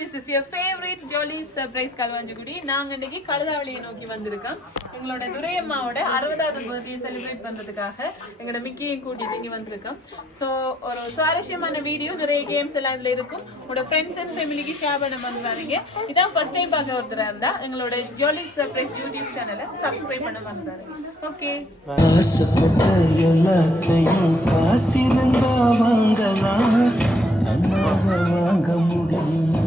This is your favorite Jolly Surprise Kalvanjugudi. நாங்க இன்னைக்கு கழுதாவளியை நோக்கி வந்திருக்கோம். எங்களோட துரையம்மாவோட 60வது பர்த்டே செலிப்ரேட் பண்றதுக்காக எங்களோட மிக்கியையும் கூட்டிட்டு இங்க வந்திருக்கோம். சோ ஒரு சுவாரஸ்யமான வீடியோ, நிறைய கேம்ஸ் எல்லாம் இதுல இருக்கும். உங்களோட ஃப்ரெண்ட்ஸ் அண்ட் ஃபேமிலிக்கு ஷேர் பண்ண வந்துறாதீங்க. இதான் ஃபர்ஸ்ட் டைம் பார்க்க ஒருத்தரா இருந்தா எங்களோட Jolly Surprise YouTube சேனலை சப்ஸ்கிரைப் பண்ண வந்துறாதீங்க. ஓகே. எல்லாத்தையும் காசிருந்தா வாங்கலாம், அம்மாவை வாங்க முடியுமா,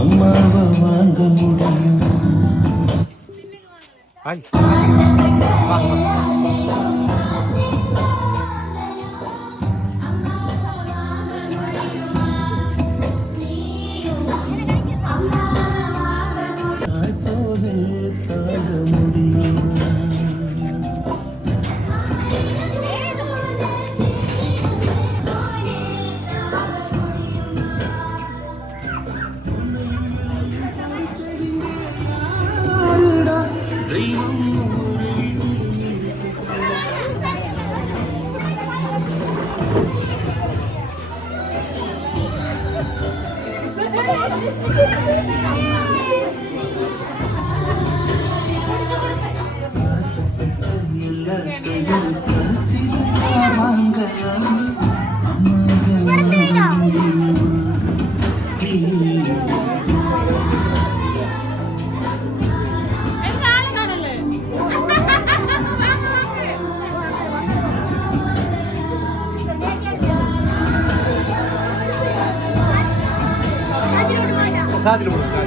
அம்மாவை வாங்க முடியுமா? சாதில போடுங்க.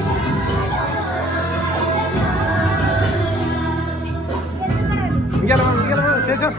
இங்க வா சேஷம்.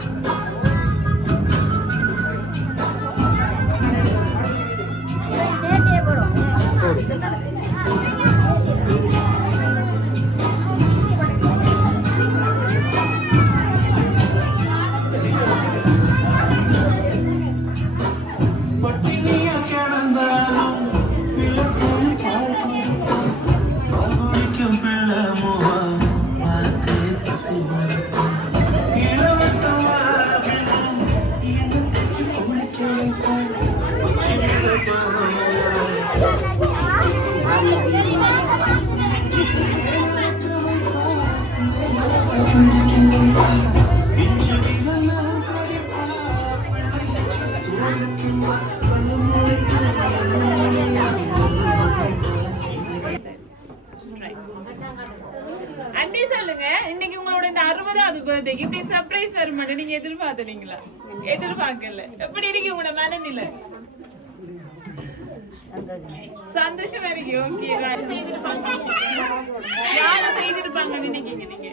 அண்ணி சொல்லுங்க, இன்னைக்கு உங்களோட இந்த 60வது பர்த்டேக்கு இப்படி சர்ப்ரைஸ் வருமானு நீங்க எதிர்பார்த்தீங்களா? எதிர்பார்க்கல. எப்படி இருக்கு உங்களோட மனநிலை? சந்தோஷமா இருக்கு. ஓகே, யாரும் செய்திருப்பாங்க நினைக்கிறீங்க நீங்க?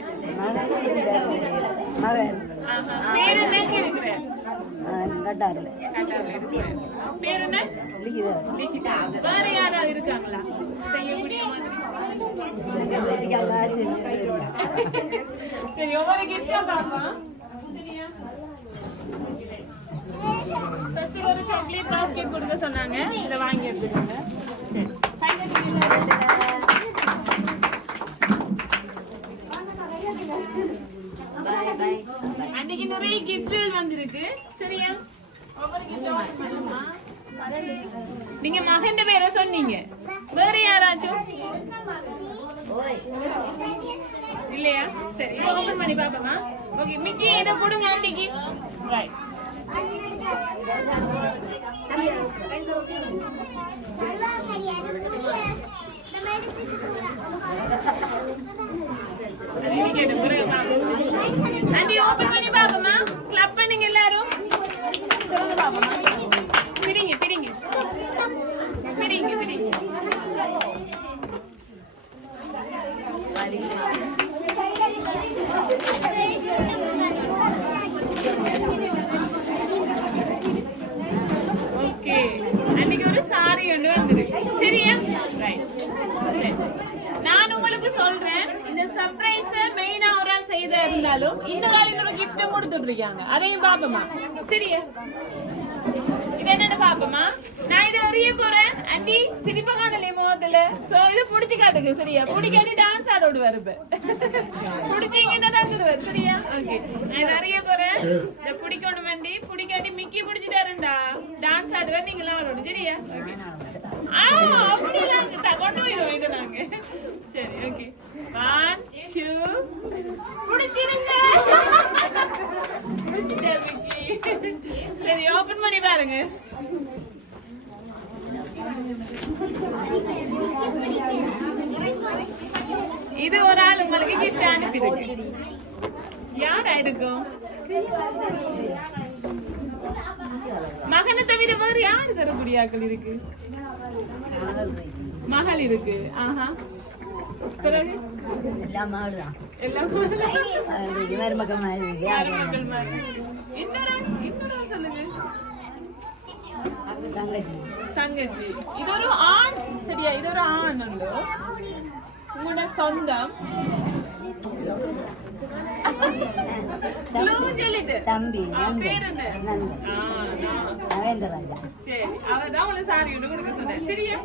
பேர் என்ன கேக்குறேன்? பேர் என்ன? வேற யாராவது இருக்காங்களா செய்யக்கூடிய மாதிரி? சரி, ஒவ்வொரு கிஃப்டா பாப்போம். சரியா? ஃபர்ஸ்ட் ஒரு சாக்லேட் பாஸ்கெட் கொடுக்க சொன்னாங்க, இத வாங்கி எடுத்துக்கோங்க. அன்னைக்கு நிறைய கிஃப்ட்ஸ் வந்திருக்கு. சரியா? ஒவ்வொரு கிஃப்ட் வாங்கிக்கலாமா? நீங்க மகன் பேரை சொன்னீங்க, வேற யாராச்சும் இல்லையா? சரி, ஓபன் பண்ணி பாப்போமா? ஓகே, மிக்கி இத கொடுங்க அன்னைக்கு. ரைட். அண்டி ஓபன் பண்ணி பாப்போமா? கிளப் பண்ணுங்க எல்லாரும். பாப்போமா? பிரிங்க பிரிங்க பிரிங்க பிரிங்க. ஓகே, அன்னைக்கு ஒரு சாரி ஒன்று வந்துருக்கு. சரியா? நான் உங்களுக்கு சொல்றேன், இந்த சர்ப்ரைஸ் மெயினா ஒரு ஆள் செய்த இருந்தாலும் இன்னொரு ஆள் இன்னொரு கிஃப்டும் கொடுத்துட்டு இருக்காங்க. அதையும் பாப்போமா? சரியா? இது என்னன்னு பாப்போமா? நான் இது அறிய போறேன் ஆண்டி சிரிப்பா காணலையே மோதல சோ இது புடிச்சு காட்டுங்க சரியா புடிக்காட்டி டான்ஸ் ஆட விடுவாரு இப்ப புடிச்சீங்கன்னா தான் தருவாரு சரியா ஓகே நான் இது அறிய போறேன் இத புடிக்கணும் ஆண்டி புடிக்காட்டி மிக்கி புடிச்சு தரேன்டா டான்ஸ் ஆடுவேன் நீங்க ஆடணும் சரியா ஓகே அப்படி நாங்க கொண்டு போயிடுவோம் இது நாங்க சரி ஓகே 1 2 புடிச்சிருங்க சரி ஓபன் பண்ணி பாருங்க இது ஒரு ஆள் உங்களுக்கு கிஃப்ட் அனுப்பிருக்கு யாரா இருக்கும் மகனை தவிர வேறு யாரு தரக்கூடிய ஆக்கள் இருக்கு மகள் இருக்கு ஆஹா பிறகு தங்கச்சி இது ஒரு ஆண் சரியா இது ஒரு ஆண் உண்டு உங்களோட சொந்தம் தம்பி பேர் என்ன சரி அவர்தான் உங்களை சாரி கொடுக்க சொன்னேன் சரியா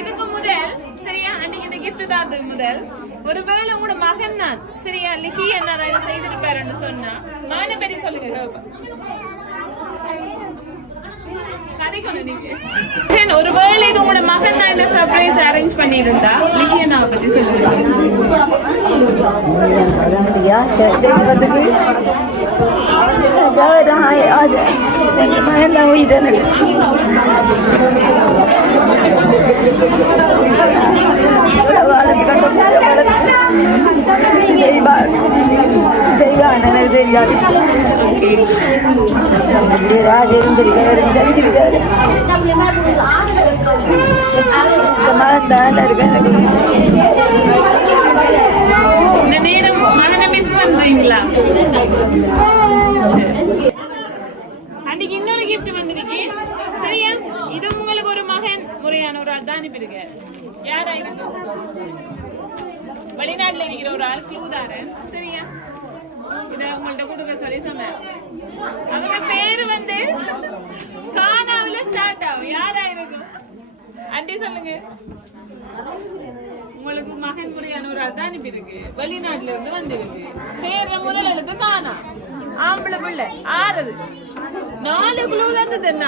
இதுக்கு முதல் சரியா அன்னைக்கு இந்த கிஃப்ட் தான் முதல் ஒருவேளை உங்களோட மகன் தான் சரியா லிஹி என்ன இதை செய்திருப்பாருன்னு சொன்னா மகனை பற்றி சொல்லுங்க ஒருவேளை இது உங்களோட மகன் தான் இந்த சர்ப்ரைஸ் அரேஞ்ச் பண்ணிருந்தா லிஹியனா பத்தி சொல்லுங்க செய்வான் எனக்கு தெரியாது அன்னைக்கு இன்னொரு கிஃப்ட் வந்திருக்கு சரியா இது உங்களுக்கு ஒரு மகன் முறையான ஒரு ஆள் தான் அனுப்பிடுங்க யாரா இருக்கும் வெளிநாட்டுல இருக்கிற ஒரு ஆள் கிளூதாரன் சரியா இத உங்கள்ட்ட கொடுக்க சொல்லி சொன்னேன் அவங்க பேரு வந்து கானாவில ஸ்டார்ட் ஆகும் யாரா இருக்கும் ஆண்டி சொல்லுங்க உங்களுக்கு மகன் முறையான ஒரு ஆள் தான் அனுப்பியிருக்கு வெளிநாட்டுல இருந்து வந்திருக்கு பேர முதல் எழுத்து கானா ஆம்பளை பிள்ளை 6 4 குழு தந்தது என்ன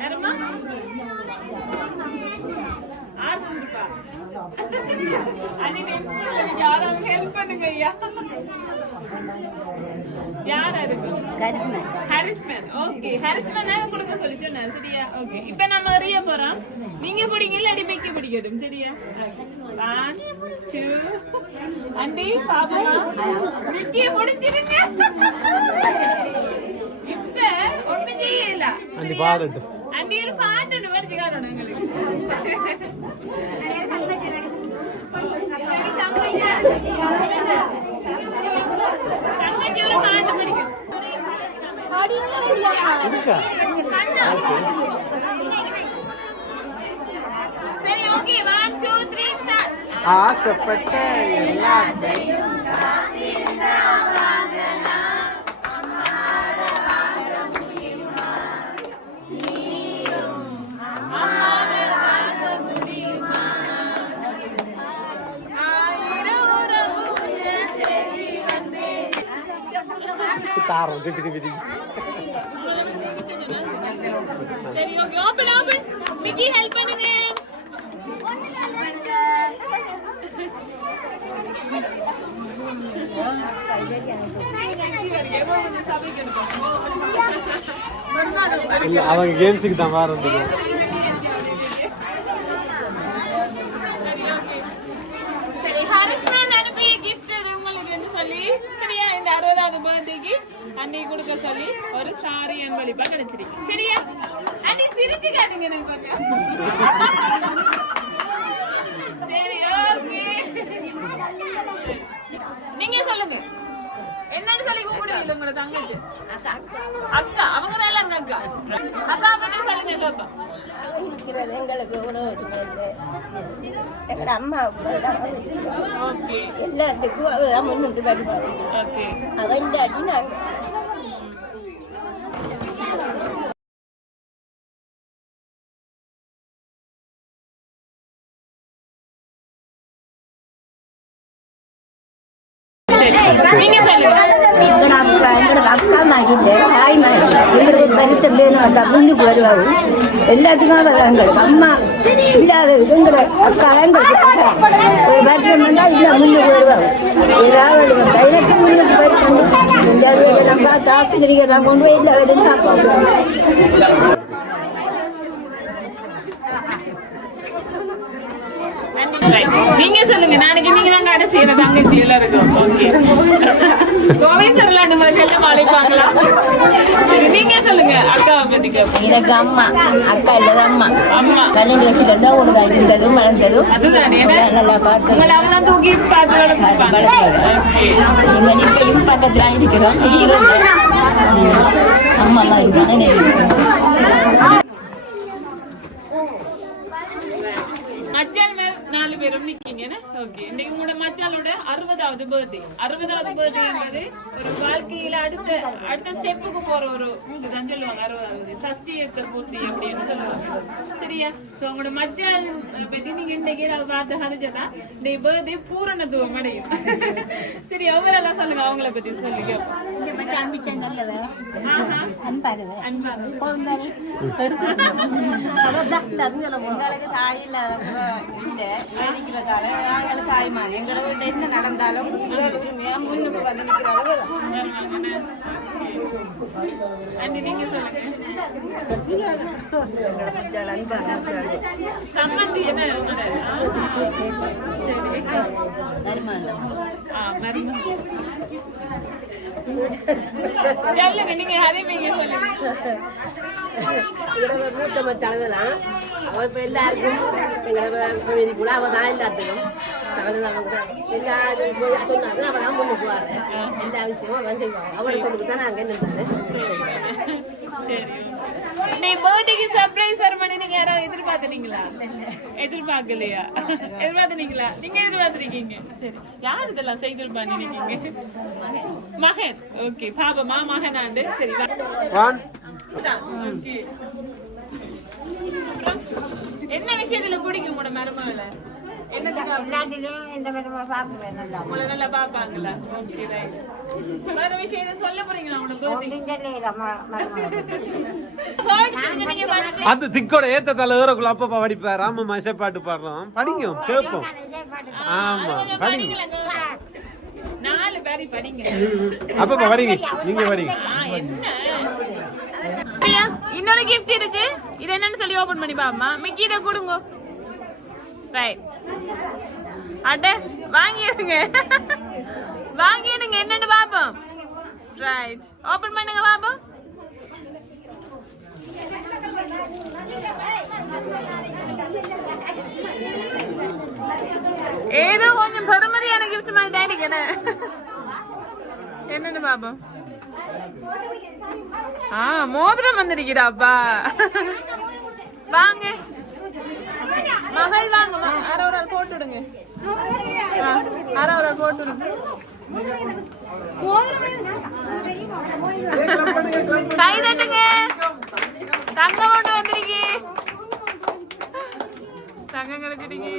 யாரம்மா யாராவது ஹெல்ப் பண்ணுங்க ஐயா யாரா இருக்கும் ஹரிஸ்மன் ஓகே ஹரிஸ்மன் தான் கொடுக்க சொல்லி சொன்னார் சரியா ஓகே இப்போ நம்ம அறிய போறோம் நீங்க பிடிங்க இல்லாட்டி மிக்கி பிடிக்கட்டும் சரியா 1 2 ஆண்டி பாப்பா மிக்கியை பிடிச்சிருங்க இப்ப ஒண்ணும் செய்யல ஆண்டி ஒரு பாட்டு ஒன்று படிச்சு காட்டணும் எங்களுக்கு தங்கச்சி ஒரு பாட்டு படிக்கும் சரி ஓகே 1 2 3 ஸ்டார்ட் ஆசைப்பட்ட எல்லாத்தையும் taruh di video. Seri oke, open. Mickey help பண்ணுங்க. இல்ல அவங்க கேம்ஸ்க்கு தான் வரது. அன்னைக்கு கொடுக்க சொல்லி ஒரு ஸ்டாரி அன்பளிப்பா கிடைச்சிருக்கு சரியா அன்னை சிரிச்சு காட்டுங்க எனக்கு கொஞ்சம் சரி ஓகே நீங்க சொல்லுங்க என்னன்னு சொல்லி கூப்பிடுவீங்க உங்களோட தங்கச்சி அக்கா அவங்க தான் எல்லாம் அக்கா அக்கா பத்தி சொல்லுங்க பாப்பா இருக்கிறது எங்களுக்கு எங்களோட அம்மா எல்லாத்துக்கும் அவதான் முன்னிட்டு வருவாரு அவன் இல்லாட்டி நாங்க அக்கா மகிழ்ல தாய் மகிழ்ல எங்களுக்கு பரித்தல்ல முன்னுக்கு வருவாங்க எல்லாத்துக்கும் வர்றாங்க அம்மா இல்லாத எங்களை அக்கா ஒரு வருத்தம் வந்தால் இல்லை முன்னுக்கு வருவாங்க ஏதாவது கையிலக்கு முன்னுக்கு வருவாங்க நம்ம ஆஸ்பத்திரிக்கெல்லாம் கொண்டு போய் இல்லை வருன்னு பார்ப்போம். நீங்க சொல்லுங்க நாளைக்கு நீங்க தான் கடை செய்யற தங்கச்சி எல்லாருக்கும் ஓகே கோவை சரலா நம்மள செல்லம் அழைப்பாங்களா சரி நீங்க சொல்லுங்க அக்காவை பத்தி கேட்போம் எனக்கு அம்மா அக்கா இல்லது அம்மா அம்மா 12 வருஷத்துல தான் ஒன்று இருந்ததும் வளர்ந்ததும் அதுதானே நல்லா பார்த்து உங்களை அவதான் தூக்கி பார்த்து வளர்த்துப்பாங்க இப்பயும் பக்கத்துல இருக்கிறோம் அம்மா மாதிரி தானே மச்சான் மேல் 4 பேரும் நிக்கீங்க ஓகே இன்னைக்கு உங்களோட மச்சானோட 60வது பர்த்டே 60வது பர்த்டேங்கிறது ஒரு வாழ்க்கையில அடுத்த ஸ்டெப்புக்கு போற ஒரு இதுதான் சொல்லுவாங்க 60வது சஷ்டியத்தை பூர்த்தி அப்படின்னு சொல்லுவாங்க சரியா சோ உங்களோட மச்சான் பத்தி நீங்க இன்னைக்கு ஏதாவது பார்த்து கதைச்சதா இந்த பர்த்டே பூரணத்துவம் அடையும் சரி அவரெல்லாம் சொல்லுங்க அவங்கள பத்தி சொல்லுங்க எங்களை வீட்டு என்ன நடந்தாலும் முதல் உரிமையா முன்னுக்கு வந்து நிக்கிற சம்மந்தி என்ன சொல்லுங்க நீங்க அதே நீங்க சொல்லுங்க மூத்த மச்சானதான் அவ இப்ப எல்லாருக்கும் எங்களை அவ தான் எல்லாத்துக்கும் எல்லாரும் சொன்னாங்க அவன் முன்னுக்கு வாரு எல்லா விஷயமும் அவன் செய்வாங்க அவளை சொல்லுக்கு தான் நாங்க என்ன சரி நீ பர்த்டேக்கு சர்ப்ரைஸ் வரமானே நீங்க யாராவது எதிர்பார்த்தீங்களா எதிர்பார்க்கலையா எதிர்பார்த்தீங்களா நீங்க எதிர்பார்த்திருக்கீங்க சரி யார் இதெல்லாம் செய்திருப்பாங்க மகன் ஓகே பாபமா மகன் ஆண்டு சரி ஓகே என்ன விஷயத்துல பிடிக்கும் உங்களோட மருமகளை நல்லா பாப்பாங்களா ஓகே ரைட் வேற விஷயம் சொல்ல போறீங்களா அது திக்கோட ஏத்த தலை ஏறக்குள்ள அப்பப்பா படிப்பா ராம மசை பாட்டு பாடுறோம் படிக்கும் கேட்போம் ஆமா படிங்க 4 பேரை படிங்க அப்பப்பா படிங்க நீங்க படிங்க இன்னொரு கிஃப்ட் இருக்கு இது என்னன்னு சொல்லி ஓபன் பண்ணி பாப்பா மிக்கி இத கொடுங்க ரைட் அட வாங்கிடுங்க என்னன்னு பாப்போம் ரைட் ஓபன் பண்ணுங்க பாப்போம் ஏதோ கொஞ்சம் பெருமதியான கிஃப்ட் மாதிரி தான் இருக்கு என்னன்னு பாப்போம் மோதிரம் வந்திருக்கிறாப்பா வாங்க மகள் வாங்க யாரோ ஒரு ஆள் போட்டு விடுங்க யாரோ ஒரு ஆள் போட்டு விடுங்க கை தட்டுங்க தங்கம் கொண்டு வந்திருக்கீ தங்கம் கிடைச்சிருக்கீ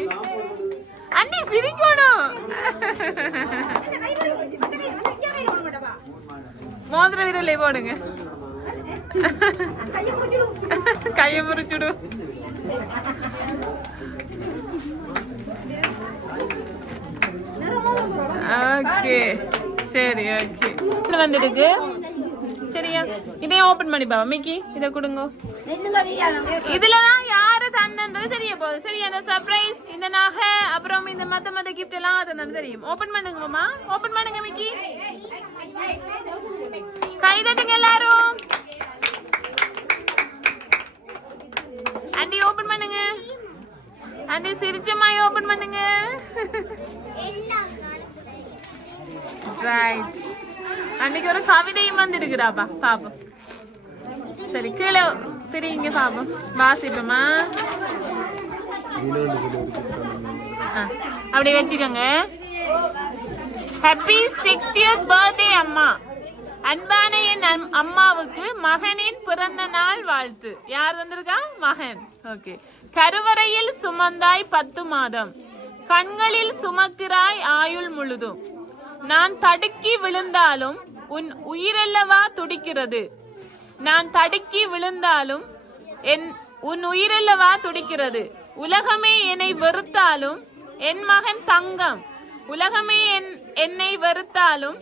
அண்ணி சிரிக்கணும் மோதிர விரலை போடுங்க கையை முறிச்சுடு ஓகே சரி ஓகே வந்துடுது சரியா இதையும் ஓபன் பண்ணி பாப்பா மிக்கி இதை கொடுங்க இதுலதான் யாரு தந்தன்றது தெரிய போகுது சரி அந்த சர்ப்ரைஸ் இந்த நகை அப்புறம் இந்த மத்த கிஃப்ட் எல்லாம் தந்தது தெரியும் ஓபன் பண்ணுங்க மாமா ஓபன் பண்ணுங்க மிக்கி கை தட்டுங்க எல்லாரும் ஆண்டி ஓபன் பண்ணுங்க ஆண்டி சிரிச்சமாய் ஓபன் பண்ணுங்க ரைட் அன்னைக்கு ஒரு கவிதையும் வந்துருக்குறாப்பா பாப்போம் சரி கீழே தெரியுங்க பாப்போம் வாசிப்போமா அப்படி வச்சுக்கோங்க ஹாப்பி 60th பர்த்டே அம்மா அன்பான என் அம்மாவுக்கு மகனின் பிறந்த நாள் வாழ்த்து யார் வந்திருக்கா மகன் ஓகே கருவறையில் சுமந்தாய் 10 மாதம் கண்களில் சுமக்கிறாய் ஆயுள் முழுதும் நான் தடுக்கி விழுந்தாலும் உன் உயிரெல்லவா துடிக்கிறது. நான் தடுக்கி விழுந்தாலும் உன் உயிரெல்லவா துடிக்கிறது. உலகமே என்னை வெறுத்தாலும் என் மகன் தங்கம். உலகமே என்னை வெறுத்தாலும்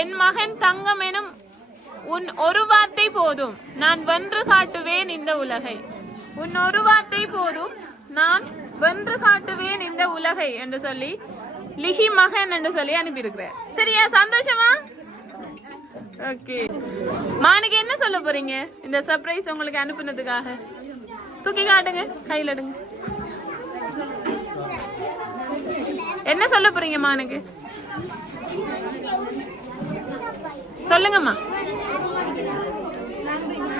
என் மகன் தங்கம் எனும் உன் ஒரு வார்த்தை போதும் நான் வென்று காட்டுவேன் இந்த உலகை. உன் ஒரு வார்த்தை போதும் நான் வென்று காட்டுவேன் இந்த உலகை என்று சொல்லி லிஹி மகன் என்று சொல்லி அனுப்பியிருக்கிறேன். சரியா? சந்தோஷமா? ஓகே. மானுக்கு என்ன சொல்ல போறீங்க இந்த சர்ப்ரைஸ் உங்களுக்கு அனுப்புனதுக்காக? தூக்கி காட்டுங்க, கையில் எடுங்க. என்ன சொல்ல போறீங்க மானுக்கு? சொல்லுங்கம்மா.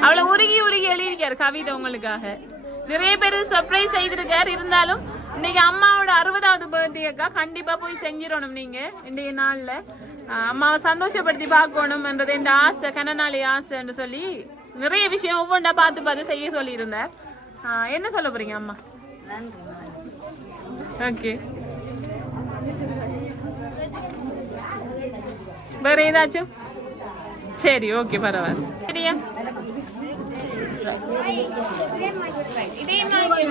அவளை உருகி உருகி எழுதியிருக்காரு கவிதை உங்களுக்காக. நிறைய பேர் சர்ப்ரைஸ் செய்திருக்காரு. இருந்தாலும் இன்னைக்கு அம்மாவோட 60வது பர்த்டேக்கா கண்டிப்பா போய் செஞ்சிடணும். நீங்க இன்றைய நாள்ல அம்மாவை சந்தோஷப்படுத்தி பார்க்கணும்ன்றது என் ஆசை, கனநாளி ஆசைன்னு சொல்லி நிறைய விஷயம் ஒவ்வொன்றா பார்த்து பார்த்து செய்ய சொல்லி இருந்தார். என்ன சொல்ல போறீங்க அம்மா? ஓகே. வேற ஏதாச்சும்? சரி, ஓகே, பரவாயில்ல. சரியா? இதே மாதிரி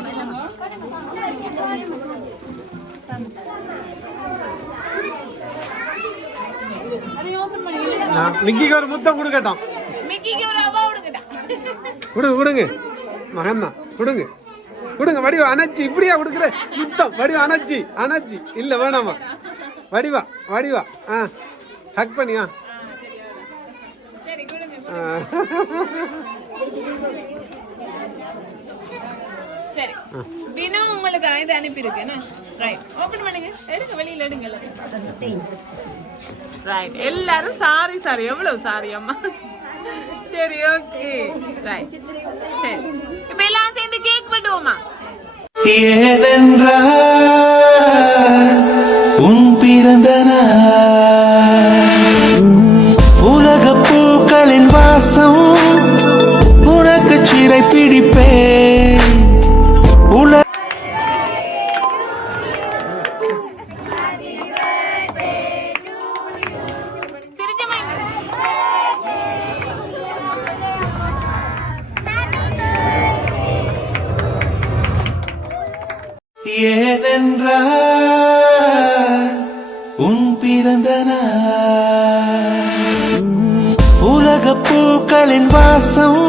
மிக்கிக்கு ஒரு முத்தம் கொடுக்கட்டும். மிக்கிக்கு ஒரு அவா கொடுக்கட்டும். கொடுங்க மகன் தான், கொடுங்க வடிவா அணைச்சி. இப்படியா கொடுக்குற முத்தம்? வடிவா அணைச்சி இல்ல வேணாமா? வடிவா ஹக் பண்ணியா? சரி, வினோ உங்களுக்கு இது அனுப்பியிருக்கு. ரைட், ஓபன் பண்ணுங்க, எடுங்க, வெளியில எடுங்க. ரைட், எல்லாரும் சாரி எவ்வளவு சாரி அம்மா. சரி, ஓகே, ரைட். சரி, இப்ப எல்லாம் சேர்ந்து கேக் வெட்டுவோமா? ஏனென்றால் உன் பிறந்த உலக பூக்களின் வாசம் உனக்கு சிறை பிடிப்பேன். ஏனென்றால் உன் பிறந்த உலக பூக்களின் வாசம்.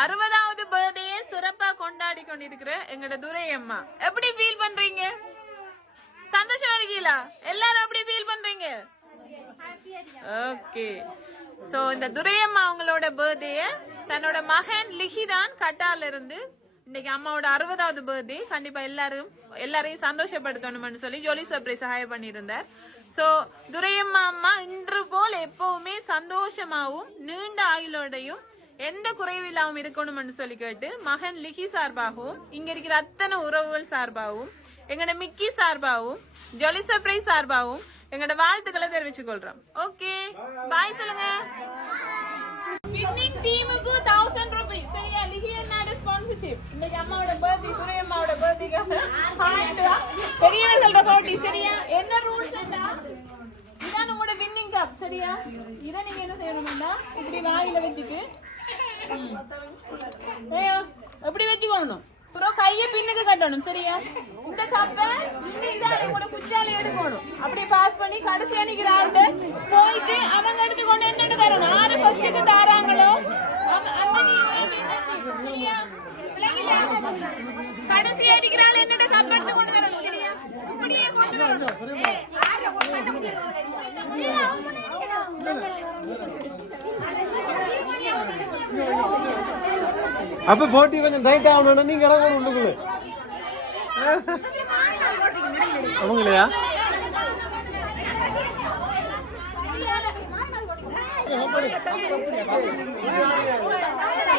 60வது பர்த்டே சிறப்பா கொண்டாடி கொண்டிருக்கிற எங்கட துரை அம்மா எப்படி ஃபீல் பண்றீங்க? சந்தோஷமா இருக்கீங்களா? எல்லாரும் எப்படி ஃபீல் பண்றீங்க? ஓகே. சோ இந்த துரை அம்மா அவங்களோட பர்த்டே தன்னோட மகன் லிஹிதான் கட்டார்ல இருந்து இன்னைக்கு அம்மாவோட 60வது பர்த்டே கண்டிப்பா எல்லாரையும் சந்தோஷப்படுத்தணும்னு சொல்லி ஜோலி சர்ப்ரைஸ் ஹாய் பண்ணியிருந்தார். சோ துரையம்மா அம்மா இன்று போல் எப்பவுமே சந்தோஷமாவும் நீண்ட ஆயுளோடையும் எந்த குறைவில்லாமல் இருக்கணும்னு சொல்லி கேட்டு மகன் லிஹி சார்பாகவும் இங்க இருக்கிற அத்தனை உறவுகள் சார்பாகவும் எங்கட மிக்கி சார்பாகவும் ஜோலி சர்ப்ரைஸ் சார்பாகவும் எங்கட வாழ்த்துக்களை தெரிவிச்சுக் கொள்றோம். ஓகே, பாய் சொல்லுங்க. வின்னிங் டீமுக்கு 1000 ரூபாய். சரியா? லிஹி என்னோட ஸ்பான்சர்ஷிப். இன்னைக்கு அம்மாவோட பர்த்டே, துரை அம்மாவோட பர்த்டேக்கு பெரியவர்களோட பார்ட்டி. சரியா? என்ன ரூல்ஸ் என்றா இதான் உங்களோட வின்னிங் கப். சரியா? இத நீங்க என்ன செய்யணும்னா இப்படி வாயில வச்சுட்டு எப்படி வச்சுக்கணும், அப்புறம் கையை பின்னுக்கு கட்டணும். சரியா? இந்த கப்பை இந்த உங்களோட குச்சால எடுக்கணும். அப்படி பாஸ் பண்ணி கடைசி அன்னைக்கு ஆள்கிட்ட போயிட்டு அவங்க எடுத்துக்கொண்டு என்னட்டு தரணும். யாரு ஃபர்ஸ்ட்டுக்கு தாராங்களோ கடைசி அடிக்கிறாள் என்னட்டு கப் எடுத்து கொண்டு வரணும். சரியா? இப்படியே கொண்டு வரணும். அப்ப போட்டி கொஞ்சம் டைட் ஆகணும். நீங்க இறங்கணும் உள்ளுக்குள்ள. அவங்களையா?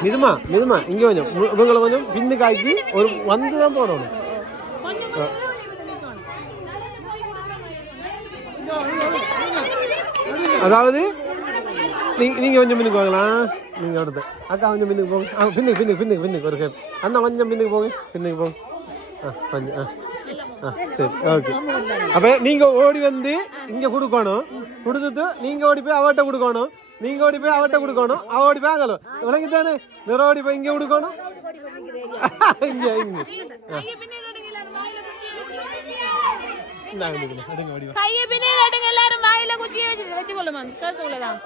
மிதுமா இங்க கொஞ்சம் இவங்களை கொஞ்சம் பின்னு காய்ச்சி ஒரு வந்துதான் போடணும். அதாவது நீங்க கொஞ்சம் பின்னுக்கு போகலாம். நீங்க அடுத்து அக்கா கொஞ்சம் பின்னுக்கு போங்க. பின்னுக்கு ஒரு கேப். அண்ணா கொஞ்சம் பின்னுக்கு போங்க. பின்னுக்கு போங்க. கொஞ்சம் சரி, ஓகே. அப்ப நீங்க ஓடி வந்து இங்க கொடுக்கணும். கொடுத்துட்டு நீங்க ஓடி போய் அவட்ட கொடுக்கணும். நீங்க ஓடி போய் அவட்ட கொடுக்கணும், அவ ஓடி போய் அங்கல விளங்கி தானே, நிற ஓடி போய் இங்க கொடுக்கணும், இங்க இங்க கையை பின்னே எடுங்க எல்லாரும் வாயில குத்தியே வச்சுக்கொள்ளுமா கேட்கலாம்.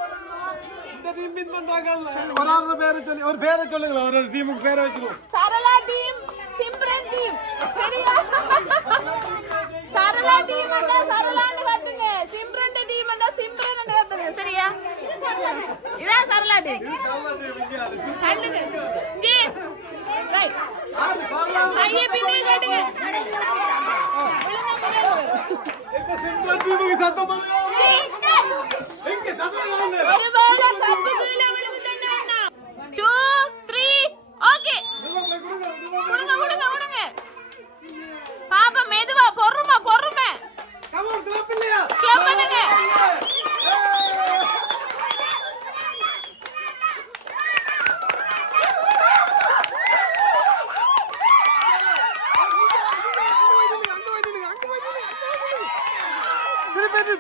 இந்த டீம் வின் பண்றாங்கல்ல, ஒரு ஆளோட பேரை சொல்லி ஒரு பேரை சொல்லுங்க, ஒரு டீமுக்கு பேரை வச்சிருவோம். சரளா டீம், சிம்ரன் டீம், சரியா? சரளா டீம் அண்ணா சரளான்னு கத்துங்க, சிம்ரன் டீம் அண்ணா சிம்ரன் கத்துங்க, சரியா? இதான் சரளா டீம். கண்டுங்க இங்கே ரைட். கையை பின்னே கட்டுங்க. இப்ப சிம்பிள் டீமுக்கு சத்தம் பண்ணுங்க. எங்க சத்தம் பண்ணுங்க. ஒருவேளை கப்பு கீழே விழுந்துட்டேன்னா அண்ணா 2 3 ஓகே. கொடுங்க கொடுங்க கொடுங்க. பாப்பா மெதுவா பொறுமை பொறுமை. கம் ஆன் கிளப் இல்லையா? கிளப் பண்ணுங்க.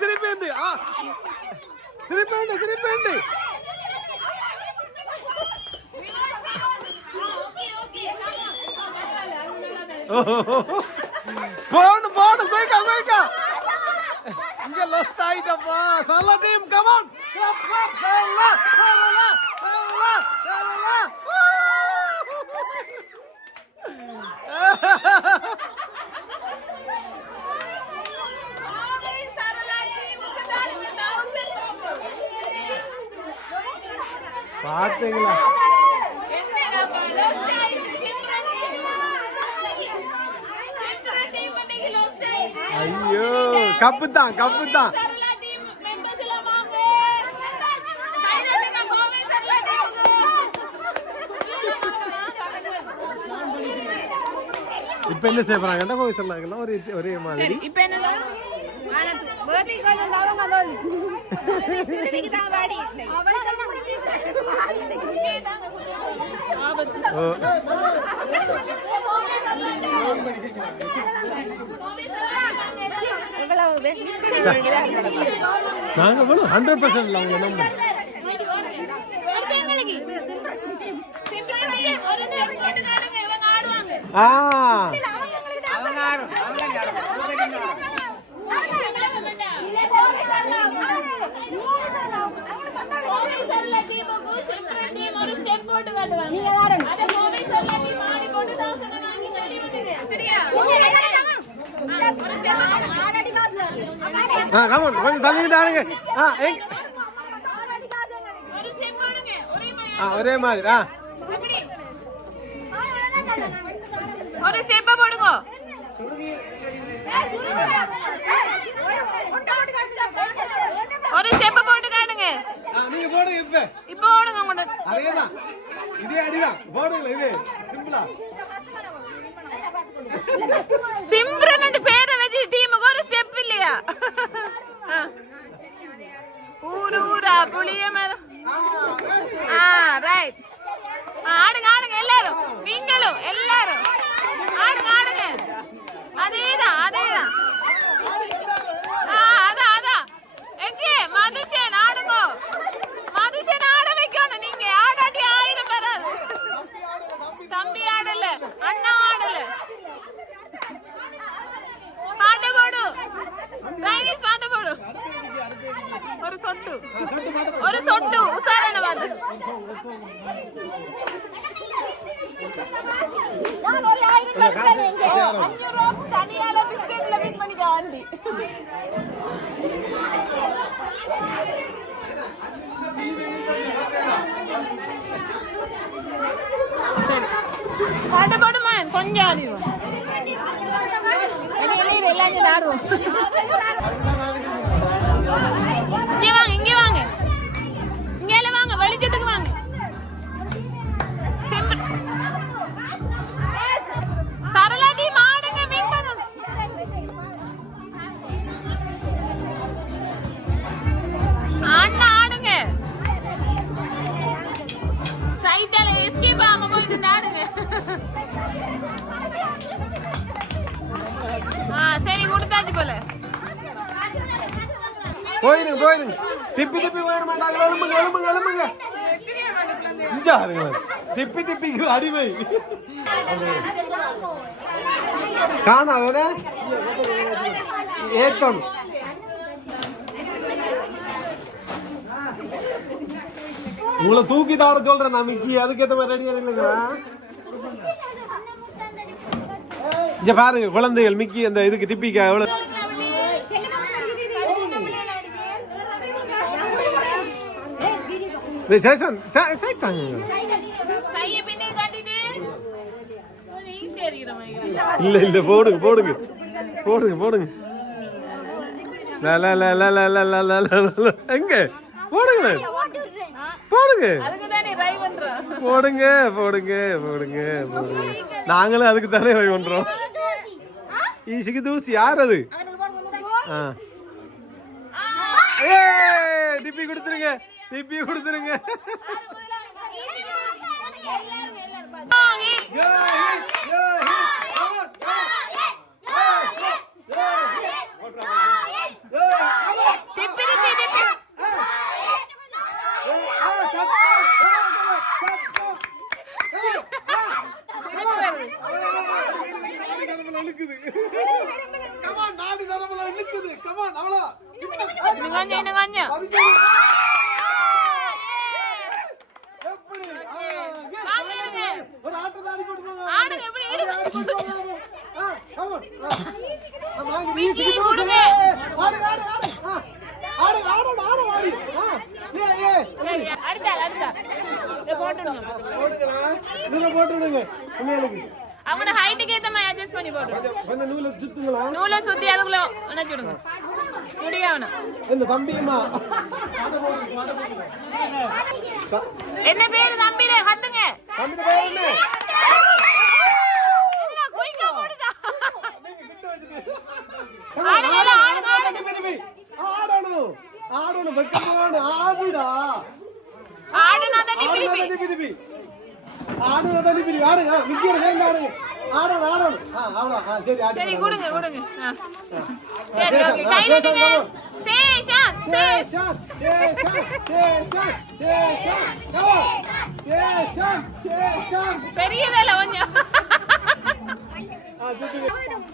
திருப்பி ஆ திருப்பி போடு போய்க்கா இங்க லாஸ்ட் ஆயிட்டப்பா. Sarala team come on clap Sarala. பாத்தீங்களா? ஐயோ கப்பு தான் இப்ப என்ன செய்ய போறாங்க? கோவை சொல்லாங்கலாம் ஒரே மாதிரி. இப்போ என்னன்னா நாங்க 100% அவங்க நம்பர். ஒரு ஸ்டெப் போட்டு காட்டுவாங்க. நீங்க ஆடுங்க. அத கோவை சொல்லி மாடி போட்டு 1000 வாங்கி கட்டி விடுங்க. சரியா? ஒரு ஸ்டெப் ஆடாடி காசுல. கம் ஆன் கொஞ்சம் தள்ளிட்டு ஆடுங்க. ஒரு ஸ்டெப் போடுங்க. ஒரே மாதிரி. அப்படி ஒரு ஸ்டெப் போடுங்க. ஒரு ஸ்டெப் போட்டு காட்டுங்க. நீங்க போடுங்க இப்போ ஓடுங்க உங்க. அதேதான் இதே அடிதான் போடுங்க. இது சிம்பிளா சிம்ரன் பேரை வச்சு டீமுக்கு ஒரு ஸ்டெப் இல்லையா? ஊரா புளிய மரம். ரைட். ஆடுங்க எல்லாரும், நீங்களும் எல்லாரும் ஆடுங்க. அதேதான் அதான் எங்கே மதுஷன் ஆடுங்க. மதுஷன் ஆட வைக்கணும். நீங்க ஆடாட்டி 1000 வராது. தம்பி ஆடல, அண்ணா ஆடல. பாட்டு போடு ரைனிஸ், பாட்டு போடு. ஒரு சொட்டு உசாரான பாட்டு. தனியால பிஸ்கெட்ல வின் பண்ணிக்க ஆண்டி. பாட்டு போடுமா கொஞ்சம் ஆடிடுவோம். எல்லாம் ஆடுவோம். இங்கே வாங்க இங்கே வாங்க, வெளிச்சத்துக்கு வாங்க. சரளா டீம் ஆடுங்க, வின் பண்ணணும். அண்ணா ஆடுங்க. சைட்டால எஸ்கேப் ஆகாம போயிட்டு ஆடுங்க. சரி கொடுத்தாச்சு போல. போயிருங்க திப்பி திப்பி வேணும் மாட்டாங்க. எழும்புங்க எழும்புங்க எழும்புங்க. இஞ்சா இருங்களேன். திப்பி திப்பிக்கு அடிமை காணாத ஏத்தணும். உங்களை தூக்கி தாவர சொல்றேன் நான் மிக்கி. அதுக்கேற்ற மாதிரி ரெடியா இல்லைங்களா? இங்க பாருங்க குழந்தைகள் மிக்கி அந்த இதுக்கு திப்பிக்கா எவ்வளவு இல்ல இல்ல போடுங்க போடுங்க போடுங்க போடுங்க எங்க போடுங்க போடுங்க போடுங்க போடுங்க போடுங்க போடுங்க. நாங்களும் அதுக்கு தானே ட்ரை பண்றோம். ஈசிக்கு தூசி யார் அது? திப்பி கொடுத்துருங்க திப்பி கொடுத்துருங்க. அவனோட ஹைட்டுக்கு ஏத்த மாதிரி அட்ஜஸ்ட் பண்ணி போடு. கொஞ்சம் நூலை சுத்துங்களா? நூலை சுத்தி அதுக்குள்ள உணச்சி விடுங்க. முடியாவனா இந்த தம்பியம்மா என்ன பேரு தம்பிரே கத்துங்க. தம்பி பேர் என்ன? என்ன குயிக்கா போடுதா? ஆடுங்க ஆடுங்க ஆடுங்க. ஆடணும் ஆடணும் வெக்கமான ஆடுடா. ஆடுனா தண்ணி பிரிபி பிரிபி ஆடுனா தண்ணி பிரிபி ஆடுங்க. மிக்கியோட சேர்ந்து ஆடுங்க. ஆடணும் ஆடணும். அவ்வளோ சரி ஆடு. சரி கொடுங்க கொடுங்க. சரி ஓகே கை தட்டுங்க. சேஷான் சேஷான் சேஷான் சேஷான் சேஷான் சேஷான் சேஷான் பெரியதல்ல கொஞ்சம்.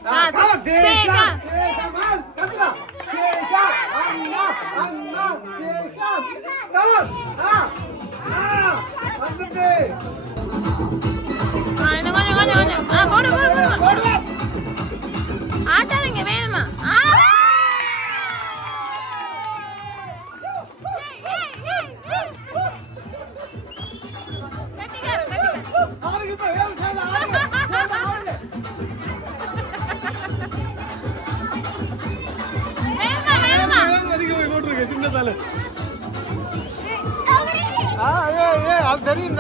சேஷான் சேஷான் சேஷான் கத்துடா. சேஷான் அண்ணா அண்ணா சேஷான் வந்துட்டு கொஞ்சம் கொஞ்சம் கொஞ்சம் போடு போடு போடு. ஆட்டாதீங்க வேணுமா? சின்னதால அது தெரியும்.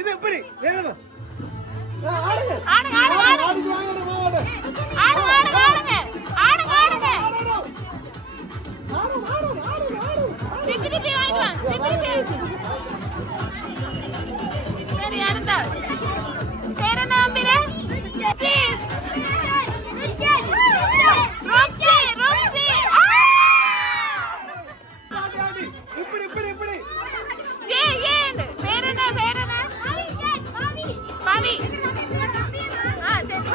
இது எப்படி வேணுமா? சரி அடுத்த பேர் என்ன நம்பிரே? ரோக்ஸி ரோக்ஸி. இப்படி இப்படி இப்படி ஏன் பேர் என்ன பேர் என்ன? பாவி. சரி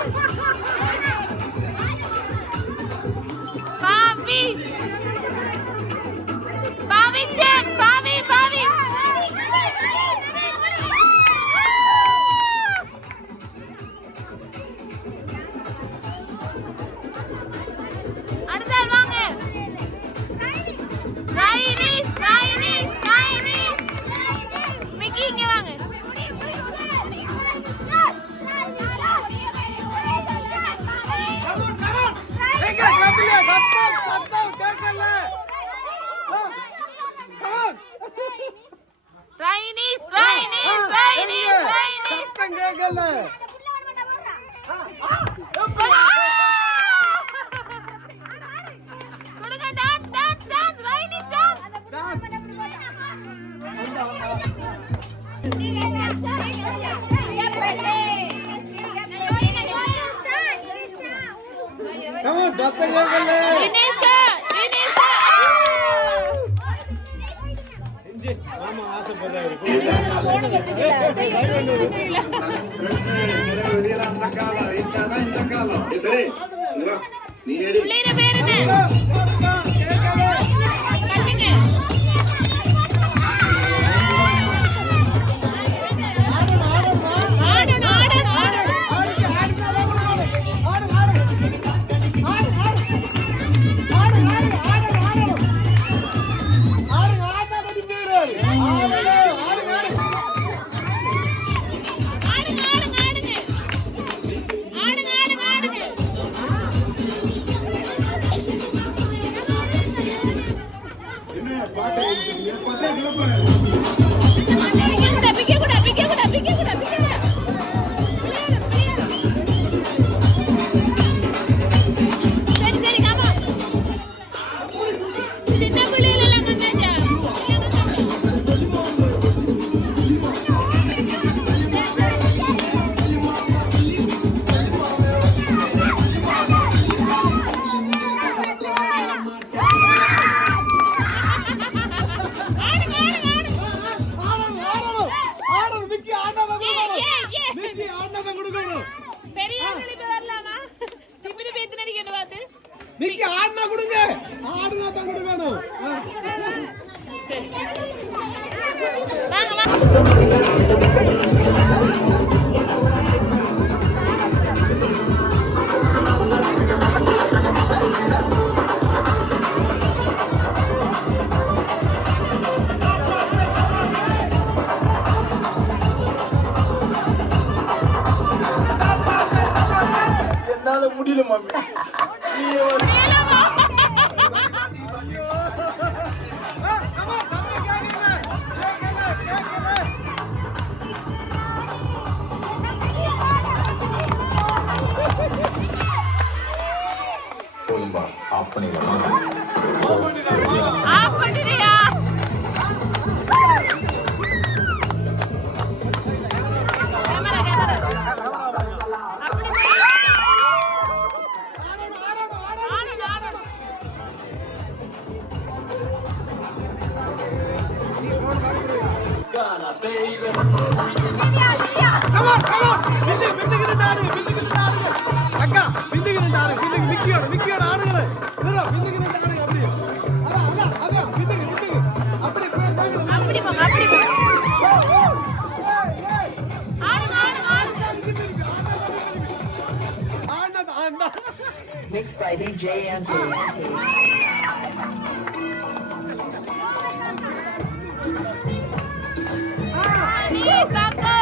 பாவி பாவி செக் பாவி பாவி. அடுத்தால் வாங்க. ரைனிஸ் ரைனிஸ் ரைனிஸ். மிக்கி இங்க வாங்க. ரைனிஸ் ரைனிஸ் ரைனிஸ் ரைனிஸ். கேட்கல. கொடுங்க dance dance dance Raini dance Come on, சத்தம் கேட்கல. தினேஷா தினேஷா இஞ்சி மாமா ஆசைப்படுறாரு. புள்ளையோட பேர் என்ன கட்டுங்க ஆடணும் ஆடணும் ஆடணும் ஆடுங்க ஆடுங்க ஆடுங்க ஆடுங்க ஆடுங்க ஆடுங்க பிக்க கூட பிக்க கூட பிக்க கூட பிக்க கூட சரி சரி காமா சின்ன பிள்ளைகள் எல்லாம் நினைச்சா பெரியவர்கள் இப்ப வரலாமா இப்படி பேத்து நடிக்கணும் பார்த்து மிக்கி ஆடுனா கொடுங்க. ஆடுனா தான் கொடுக்கணும். வாங்க வாங்க என்னால முடியல மாமி. போதும்பா ஆஃப் பண்ணிடலாமா? ஆஃப் பண்ணிடுயா கேமரா கேமரா அப்படி ஆடணும் ஆடணும் அக்கா பிந்துக்கு ஆடுங்க. பிந்துக்கு மிக்கியோட ஆடுங்க. பிந்துக்கு ஆடுங்க. அப்படியே அதான் பிந்துக்கு அப்படி அப்படி போங்க அப்படி போங்க ஆடுங்க ஆடுங்க ஆடுங்க ஆடுனா Mixed by DJ Anthony. நீ காக்கா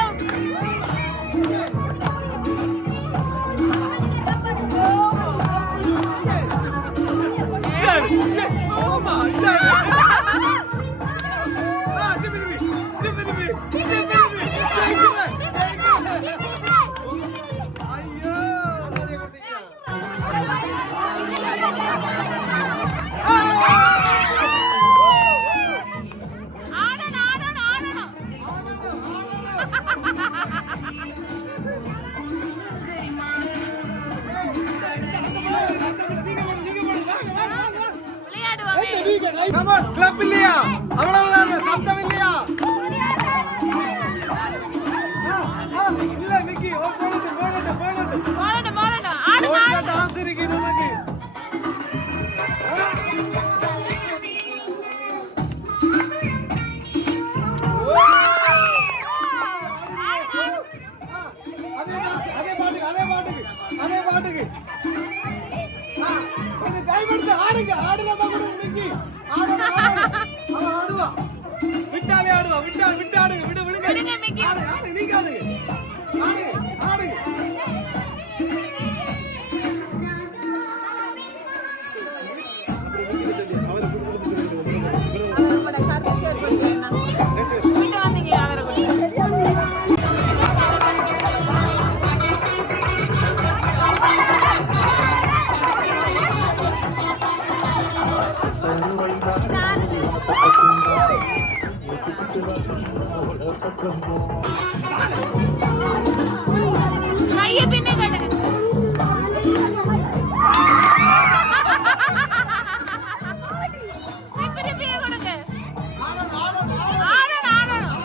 ஆடணும் ஆடணும் ஆடணும் விளையாடுவோமே கிளப் இல்லையா? அவ்வளவுதான். சத்தம் இல்லையா? இல்ல மிக்கி போகட்டும் போடணும் போடணும் ஆடுங்க ஆடுங்க டான்ஸ் இருக்கு நமக்கு. அதே பாட்டுக்கு கொஞ்சம் கைப்படுத்து ஆடுங்க. ஆடுனா தான் கூட மிக்கி ஆடுவா. விட்டாலே ஆடுவா. விட்டு ஆடுங்க. விடுங்க விடுங்க மிக்கி நீங்க ஆடுங்க. ஆடுங்க. வீட்டு வந்தீங்க அவரை கையை பின்ன கட்டுங்க. இப்படி பின்ன கொடுங்க. ஆடணும் ஆடணும்.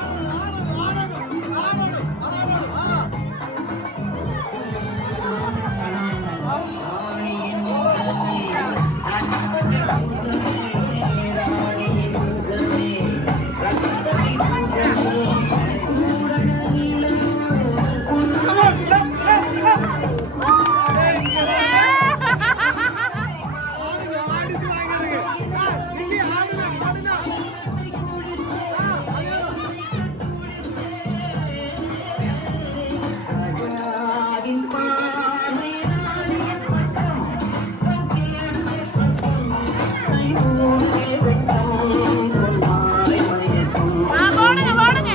போடுங்க போடுங்க.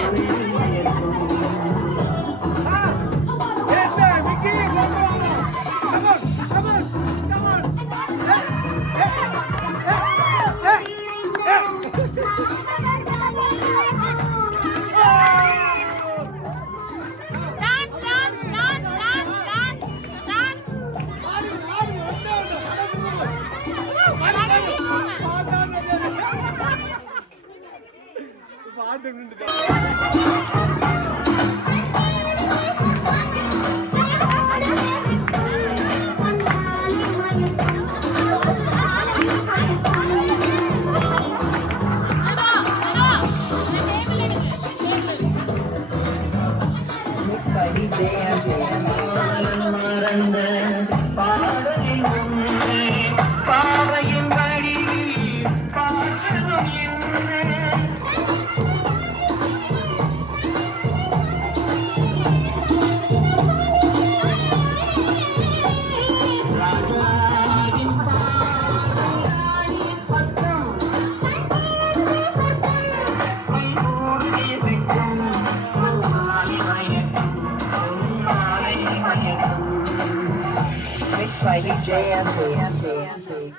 Dance dance dance dance dance dance. Mixed by DJ Anthony. Mixed by DJ Anthony.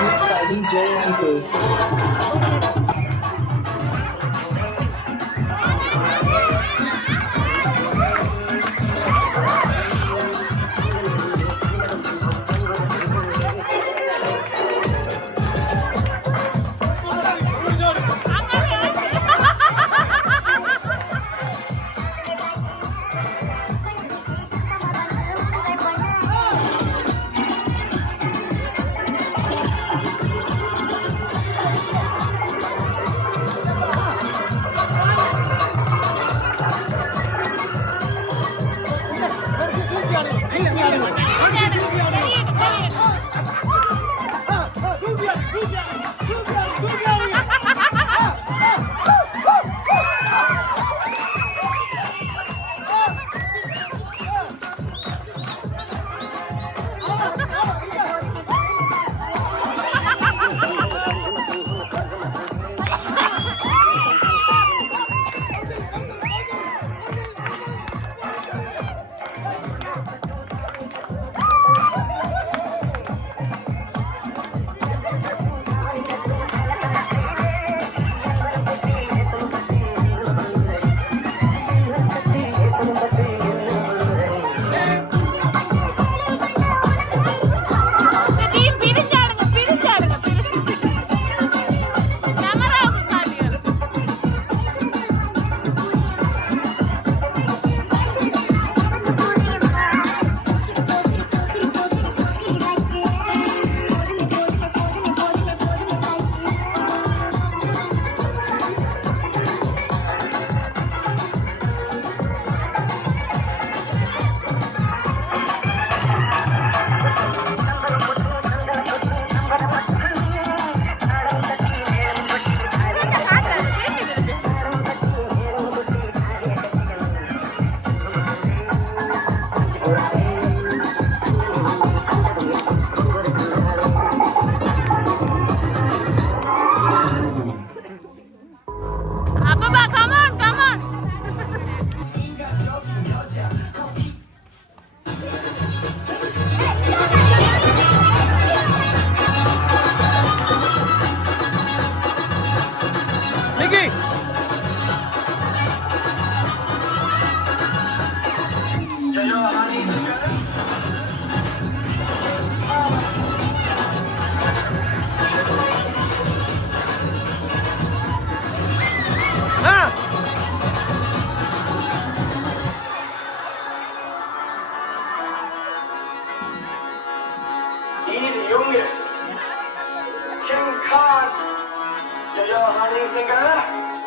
Mixed by DJ Anthony.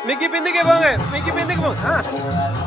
Mickey பின்னுக்கு போங்க மிக்கி பின்னுக்கு போங்க